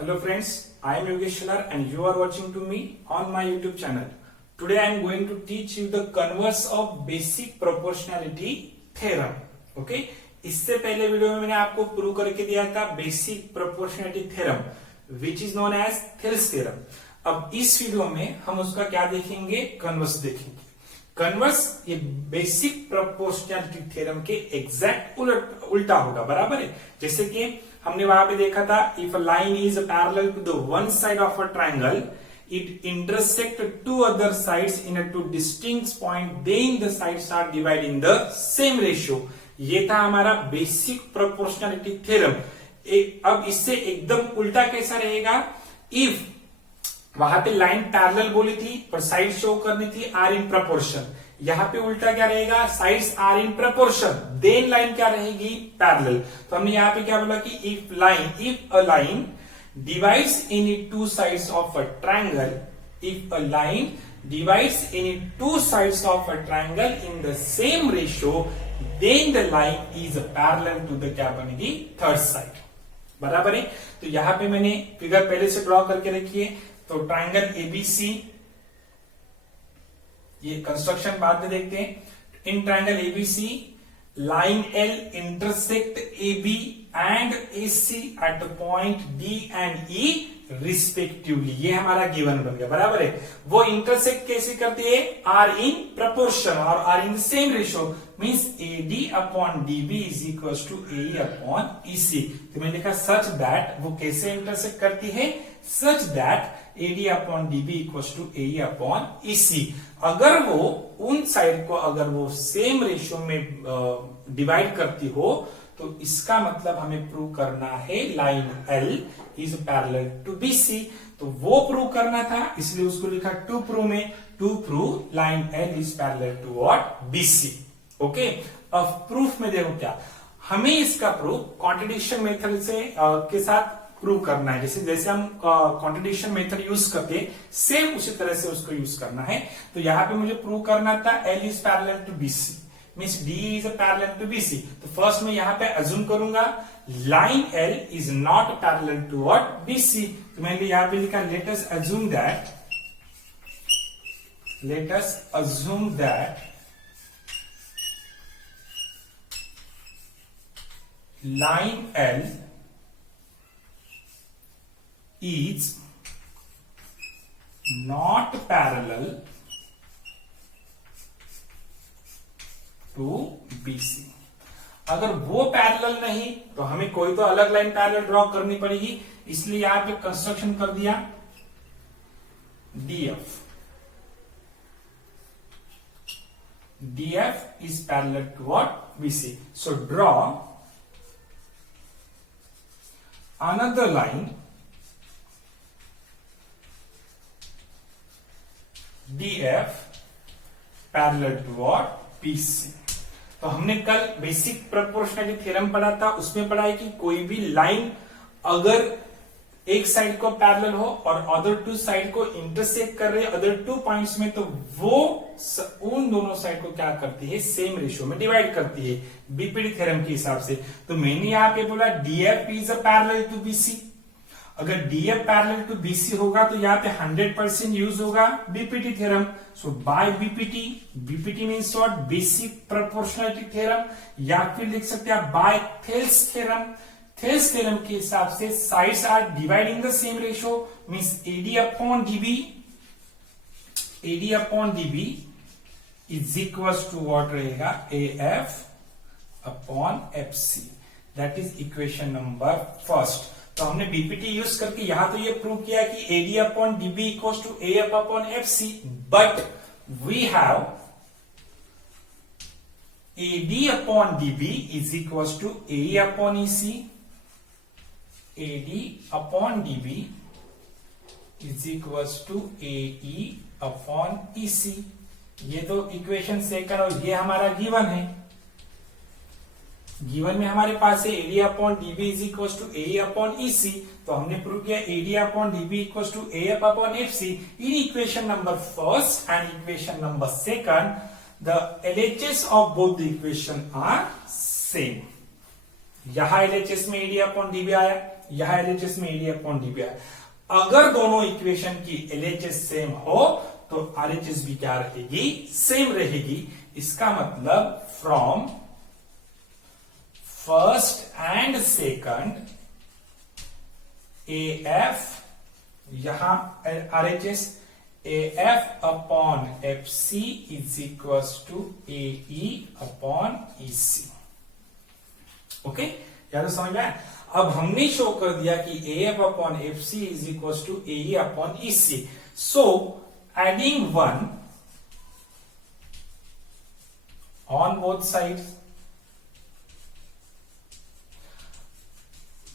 Hello friends, I am Yogesh Shalar and you are watching to me on my YouTube channel. Today I am going to teach you the converse of basic proportionality theorem. Okay? इससे पहले video में मैंने आपको prove करके दिया था basic proportionality theorem which is known as Thales theorem. अब इस वीडियो में हम उसका क्या देखेंगे, कन्वर्स देखेंगे. कन्वर्स ये बेसिक प्रोपोर्शनलिटी थ्योरम के एग्जैक्ट उल्टा होगा, बराबर है. जैसे कि हमने वहां पे देखा था, if a line is parallel to the one side of a triangle, it intersect two other sides in a two distinct point, then the sides are divided in the same ratio. ये था हमारा basic proportionality theorem. अब इससे एकदम उल्टा कैसा रहेगा, if वहां पे लाइन पैरेलल बोली थी और साइड शो करनी थी आर इन प्रपोर्शन, यहां पे उल्टा क्या रहेगा, sides are in proportion, then line क्या रहेगी, पैरेलल. तो हमने यहां पे क्या बोला कि if a line divides any two sides of a triangle, if a line divides any two sides of a triangle in the same ratio, then the line is parallel to the क्या बनेगी, third side. बराबर है. तो यहां पे मैंने figure पहले से ड्रॉ करके रखी है. तो ट्रायंगल एबीसी, ये कंस्ट्रक्शन बाद में देखते हैं. In triangle ABC line L intersect AB and AC at the point D and E respectively. ये हमारा गिवन बन गया, बराबर है. वो इंटरसेक्ट कैसे करती है, आर इन प्रपोर्शन और are in same ratio, means AD upon DB is equal to AE upon EC. तो मैंने लिखा सच दैट वो कैसे इंटरसेक्ट करती है, such that AD upon DB equal to AE upon EC. अगर वो उन साइड को अगर वो सेम रेशियो में डिवाइड करती हो तो इसका मतलब हमें प्रूव करना है line L is parallel to BC. तो वो प्रूव करना था, इसलिए उसको लिखा टू प्रूव में, to prove line L is parallel to what, BC. Okay. अब प्रूफ में देखो क्या, हमें इसका प्रूफ कॉन्ट्रडिक्शन मेथड से के साथ प्रूव करना है. जैसे हम कॉन्ट्रडिक्शन मेथड यूज करते सेम उसी तरह से उसको यूज करना है. तो यहां पे मुझे प्रूव करना था L is parallel to BC, means D is parallel to BC. तो फर्स्ट में यहां पे अज्यूम करूंगा line L is not parallel to what, BC. तो मैंने यहां पे लिखा let us assume that line L is not parallel to BC. अगर वो पैरेलल नहीं तो हमें कोई तो अलग लाइन पैरेलल ड्रॉ करनी पड़ेगी, इसलिए यहां पे कंस्ट्रक्शन कर दिया DF is parallel to what, BC. So draw another line DF parallel to what, BC. तो हमने कल बेसिक प्रोपोर्शनलिटी थ्योरम पढ़ा था, उसमें पढ़ा है कि कोई भी लाइन अगर एक साइड को पैरेलल हो और अदर टू साइड को इंटरसेक्ट कर रहे हैं अदर टू पॉइंट्स में, तो वो उन दोनों साइड को क्या करती है, सेम रेशियो में डिवाइड करती है बीपीटी थ्योरम के हिसाब से. तो मैंने यहां पे बोला DF is a parallel to BC. अगर DF पैरेलल टू BC होगा तो यहाँ पे 100% यूज होगा BPT theorem. So by BPT means what, basic proportionality theorem, या फिर लिख सकते हैं by Thales theorem. Thales theorem के हिसाब से sides are dividing the same ratio, means AD upon DB is equal to what रहेगा, AF upon FC. That is equation number first. तो हमने बीपीटी यूज करके यहां तो ये प्रूव किया कि AD upon DB equals to AF upon FC, but we have AD upon DB is equals to AE upon EC. AD upon DB is equals to AE upon EC. ये तो equation second और ये हमारा given है. Given में हमारे पास है AD upon DB is equal to AE upon EC. तो हमने प्रूव किया AD upon DB equal to AF upon FC. In equation number first and equation number second the LHS of both the equation are same. यहां LHS में AD upon DB आया, यहां LHS में AD upon DB आया। अगर दोनों equation की LHS same हो तो आरएचएस भी क्या रहेगी, सेम रहेगी। इसका मतलब from first and second AF, यहां RHS AF upon FC is equal to AE upon EC। Okay, क्या तो समझ में आया? अब हमने शो कर दिया कि AF upon FC is equal to AE upon EC। So adding 1 on both side,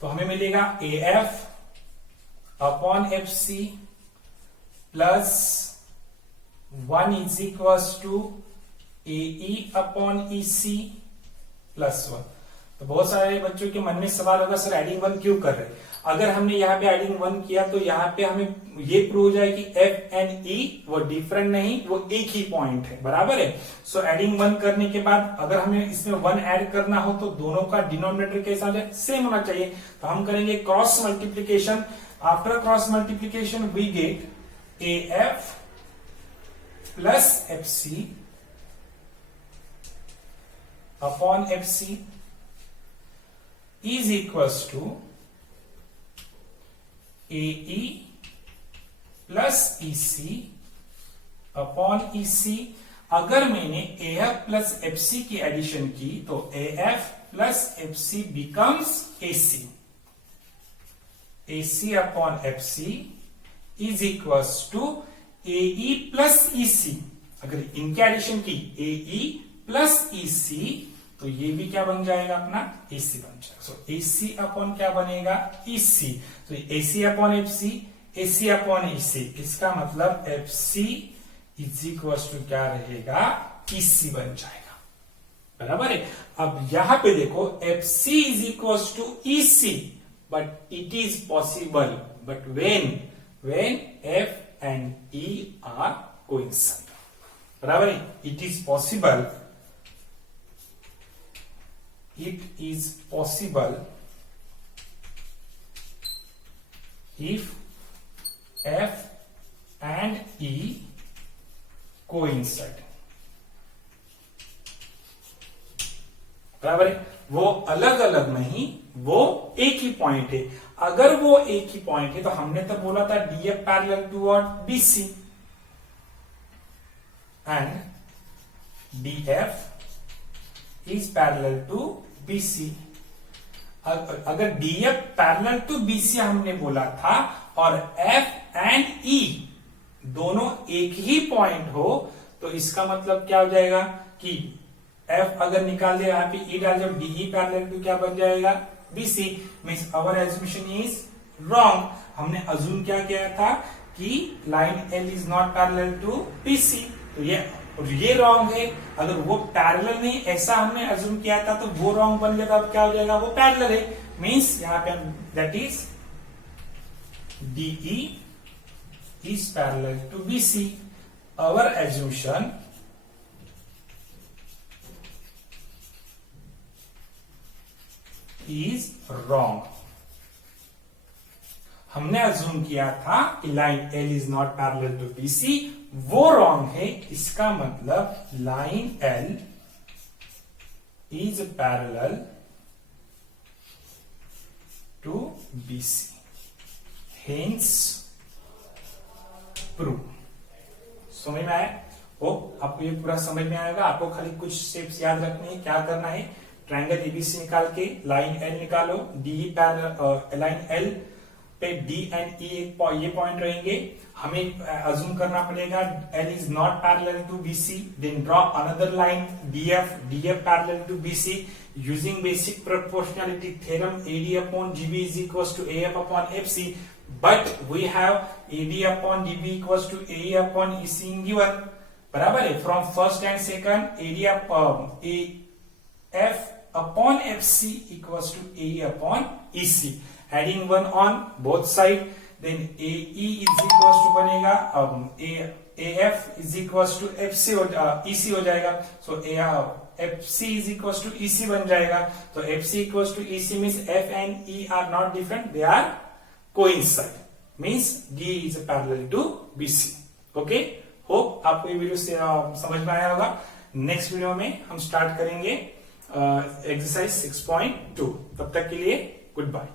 तो हमें मिलेगा AF upon FC plus 1 is equal to AE upon EC plus 1। तो बहुत सारे बच्चों के मन में सवाल होगा, सर एडिंग 1 क्यों कर रहे हैं? अगर हमने यहाँ पे एडिंग 1 किया तो यहाँ पे हमें ये प्रूव हो जाए कि F एंड E वो डिफरेंट नहीं, वो एक ही पॉइंट है, बराबर है। सो एडिंग 1 करने के बाद अगर हमें इसमें 1 ऐड करना हो तो दोनों का डिनोमिनेटर कैसा है, सेम होना चाहिए। तो हम करेंगे cross multiplication. After cross multiplication we get AF plus FC upon FC is equals to AE plus EC upon EC। अगर मैंने AF प्लस FC की एडिशन की तो AF plus FC becomes AC। AC upon FC is equals to AE plus EC। अगर इनकी addition की AE plus EC तो ये भी क्या बन जाएगा अपना AC बन जाएगा। सो AC अपॉन क्या बनेगा, EC। तो AC upon FC, AC upon EC, इसका मतलब FC इज इक्वल टू क्या रहेगा, EC बन जाएगा, बराबर है। अब यहां पे देखो FC is equal to EC, but it is possible, but when F and E are coincide, बराबर है। It is possible, it is possible if F and E coincide, बराबर है। वो अलग अलग नहीं, वो एक ही पॉइंट है। अगर वो एक ही पॉइंट है तो हमने तो बोला था DF parallel to what, BC, and DF is parallel to BC। अगर DF पैरेलल टू BC हमने बोला था और F एंड E दोनों एक ही पॉइंट हो तो इसका मतलब क्या हो जाएगा कि F अगर निकाल दे यहाँ पे E डाल जब DE पैरेलल टू क्या बन जाएगा, BC। Means our assumption is wrong. हमने अज्यूम क्या किया था कि line L is not parallel to BC, तो ये रॉन्ग है। अगर वो पैरेलल नहीं ऐसा हमने अज्यूम किया था तो वो रॉन्ग बन गया था, अब क्या हो जाएगा, वो पैरेलल है। मीन्स यहां पे that is DE is parallel to BC. Our assumption is wrong. हमने अज्यूम किया था कि line L is not parallel to BC, वो रॉन्ग है। इसका मतलब line L is parallel to BC, hence prove. समझ में आया? आपको ये पूरा समझ में आएगा। आपको खाली कुछ स्टेप्स याद रखने हैं। क्या करना है, ट्रायंगल ABC निकाल के लाइन L निकालो, DE पैरेलल लाइन L पे D एंड E ये पॉइंट रहेंगे। हमें अज्यूम करना पड़ेगा L is not parallel to BC, then draw another line DF parallel to BC using basic proportionality theorem. AD upon GB is equals to AF upon FC, but we have AD upon DB equals to AE upon EC in given, बराबर है। From first and second AD AF upon FC equals to AE upon EC. Adding 1 on both side, then AE is equals to बनेगा AF is equals to FC EC हो जाएगा। So F C is equal to EC बन जाएगा। तो F C equal to EC means F and E are not different, they are coincide, means D is parallel to BC. Okay, hope आपको ये video से समझ में आया होगा। नेक्स्ट वीडियो में हम स्टार्ट करेंगे एक्सरसाइज 6.2। तब तक के लिए गुड बाय।